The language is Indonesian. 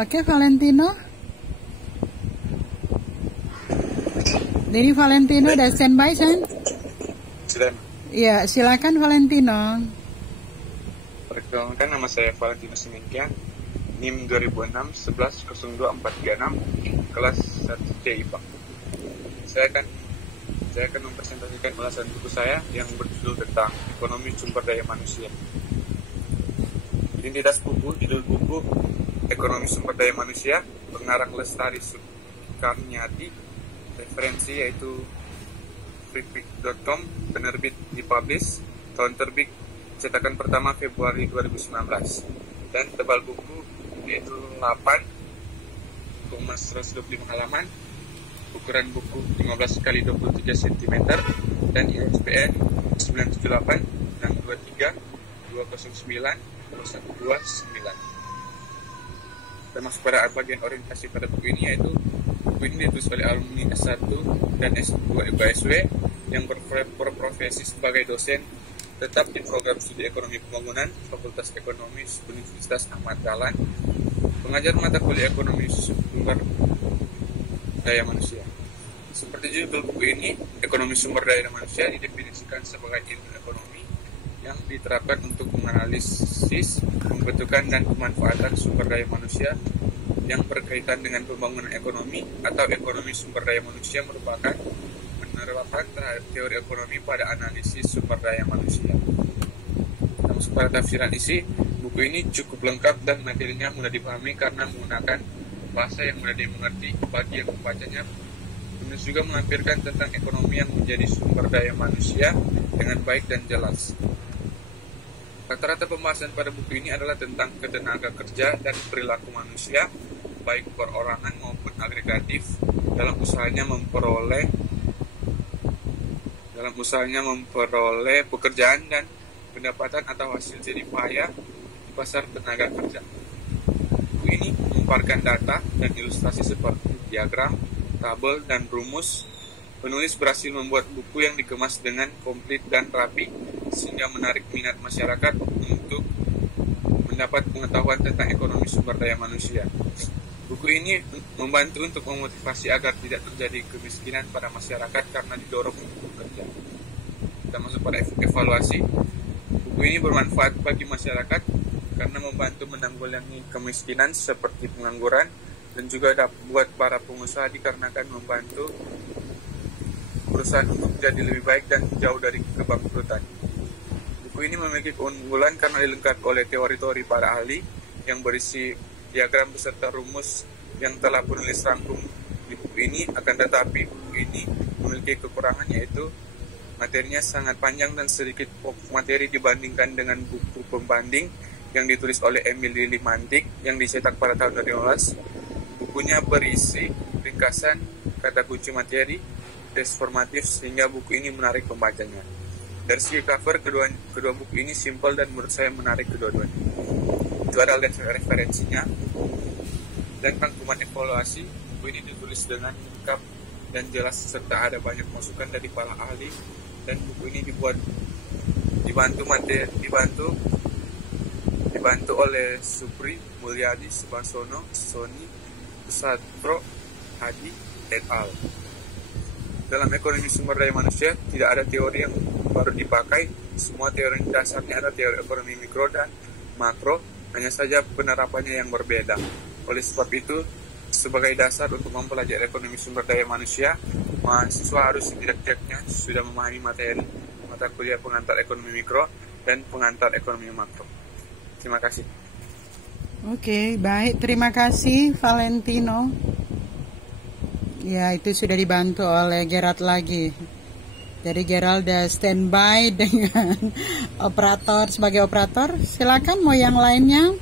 Oke, Valentino. Jadi Valentino udah standby, San? Sudah. Ya, silakan Valentino. Perkenalkan, nama saya Valentino Semingkia, NIM 2006 110246, kelas 1C IPA. Saya akan mempresentasikan ulasan buku saya yang berjudul tentang ekonomi sumber daya manusia. Identitas buku, judul buku Ekonomi Sumber Daya Manusia, pengarang Lestari Sukarniati, referensi yaitu freepik.com, penerbit Dipublish, tahun terbit cetakan pertama Februari 2019, dan tebal buku yaitu 8,125 halaman, ukuran buku 15 x 23 cm, dan ISBN 978 623 209 129. Kita masuk pada bagian orientasi pada buku ini, yaitu buku ini ditulis oleh alumni S1 dan S2 IPSW yang berprofesi sebagai dosen tetap di program studi ekonomi pembangunan Fakultas Ekonomi Universitas Ahmad Dahlan, pengajar mata kuliah ekonomi sumber daya manusia. Seperti judul buku ini, ekonomi sumber daya manusia didefinisikan sebagai ilmu ekonomi yang diterapkan untuk menganalisis, pembentukan, dan pemanfaatan sumber daya manusia yang berkaitan dengan pembangunan ekonomi atau ekonomi sumber daya manusia merupakan penerapan terhadap teori ekonomi pada analisis sumber daya manusia. Kita masuk pada tafsiran isi. Buku ini cukup lengkap dan materinya mudah dipahami karena menggunakan bahasa yang mudah dimengerti bagi yang membacanya. Penulis juga melampirkan tentang ekonomi yang menjadi sumber daya manusia dengan baik dan jelas. Rata-rata pembahasan pada buku ini adalah tentang ketenaga kerja dan perilaku manusia, baik perorangan maupun agregatif, dalam usahanya memperoleh pekerjaan dan pendapatan atau hasil jerih payah di pasar tenaga kerja. Buku ini memaparkan data dan ilustrasi seperti diagram, tabel, dan rumus. Penulis berhasil membuat buku yang dikemas dengan komplit dan rapi sehingga menarik minat masyarakat untuk mendapat pengetahuan tentang ekonomi sumber daya manusia. Buku ini membantu untuk memotivasi agar tidak terjadi kemiskinan pada masyarakat karena didorong untuk bekerja. Kita masuk pada evaluasi. Buku ini bermanfaat bagi masyarakat karena membantu menanggulangi kemiskinan seperti pengangguran, dan juga buat para pengusaha dikarenakan membantu perusahaan untuk jadi lebih baik dan jauh dari kebangkrutan. Buku ini memiliki keunggulan karena dilengkapi oleh teori-teori para ahli yang berisi diagram beserta rumus yang telah penulis rangkum di buku ini. Akan tetapi buku ini memiliki kekurangan, yaitu materinya sangat panjang dan sedikit materi dibandingkan dengan buku pembanding yang ditulis oleh Emil Limantik yang dicetak pada tahun 2015. Bukunya berisi ringkasan, kata kunci materi, transformatif, sehingga buku ini menarik pembacanya. Dari segi cover, kedua buku ini simpel dan menurut saya menarik kedua-duanya. Itu adalah referensinya dan rangkuman evaluasi. Buku ini ditulis dengan lengkap dan jelas serta ada banyak masukan dari para ahli, dan buku ini dibantu oleh Supri Mulyadi Subasono, Sony Satro Hadi et al. Dalam ekonomi sumber daya manusia tidak ada teori yang baru dipakai. Semua teori dasarnya adalah teori ekonomi mikro dan makro, hanya saja penerapannya yang berbeda. Oleh sebab itu, sebagai dasar untuk mempelajari ekonomi sumber daya manusia, mahasiswa harus setidaknya sudah memahami materi mata kuliah pengantar ekonomi mikro dan pengantar ekonomi makro. Terima kasih. Oke, baik. Terima kasih, Valentino. Ya, itu sudah dibantu oleh Gerald lagi. Jadi Gerald udah standby dengan sebagai operator. Silakan mau yang lainnya.